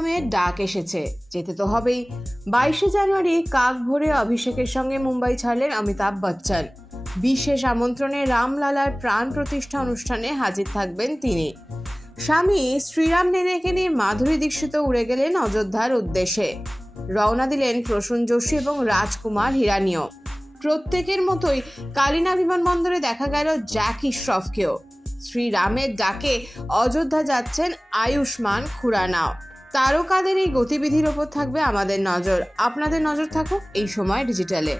শ্রীরামের ডাক এসেছে, যেতে তো হবেই। 22শে জানুয়ারি কাক ভোরে অভিষেকের সঙ্গে মুম্বাই ছাড়লেন অমিতাভ বচ্চন। বিশেষ আমন্ত্রণে রামলালার প্রাণ প্রতিষ্ঠা অনুষ্ঠানে হাজির থাকবেন তিনি। স্বামী শ্রীরাম নেনেকে নিয়ে মাধুরী দীক্ষিত উড়ে গেলেন অযোধ্যার উদ্দেশ্যে। রওনা দিলেন প্রসূন যোশী এবং রাজকুমার হিরানিও। প্রত্যেকের মতোই কালিনা বিমানবন্দরে দেখা গেল জ্যাকি শ্রফকেও। শ্রীরামের ডাকে অযোধ্যা যাচ্ছেন আয়ুষ্মান খুরানাও। তারকাদের এই গতিবিধির ওপর থাকবে আমাদের নজর। আপনাদের নজর থাকুক এই সময় ডিজিটালে।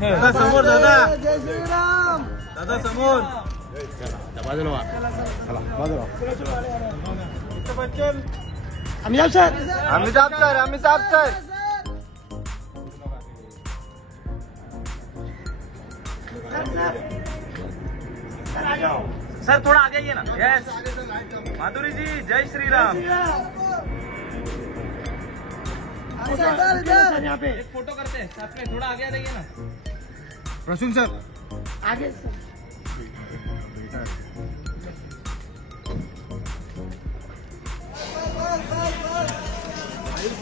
दादा समोर दादा जय श्रीराम दादा समोर बाजूला Bachchan Amitabh sir Amitabh sir sir थोड़ा आगे आइए ना। यस माधुरी जी, जय श्री राम। यहाँ पे एक फोटो करते हैं साथ में, थोड़ा आगे आ जाइए ना। प्रसून सर आगे सर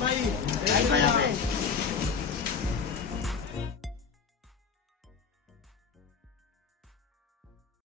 भाई यहाँ पे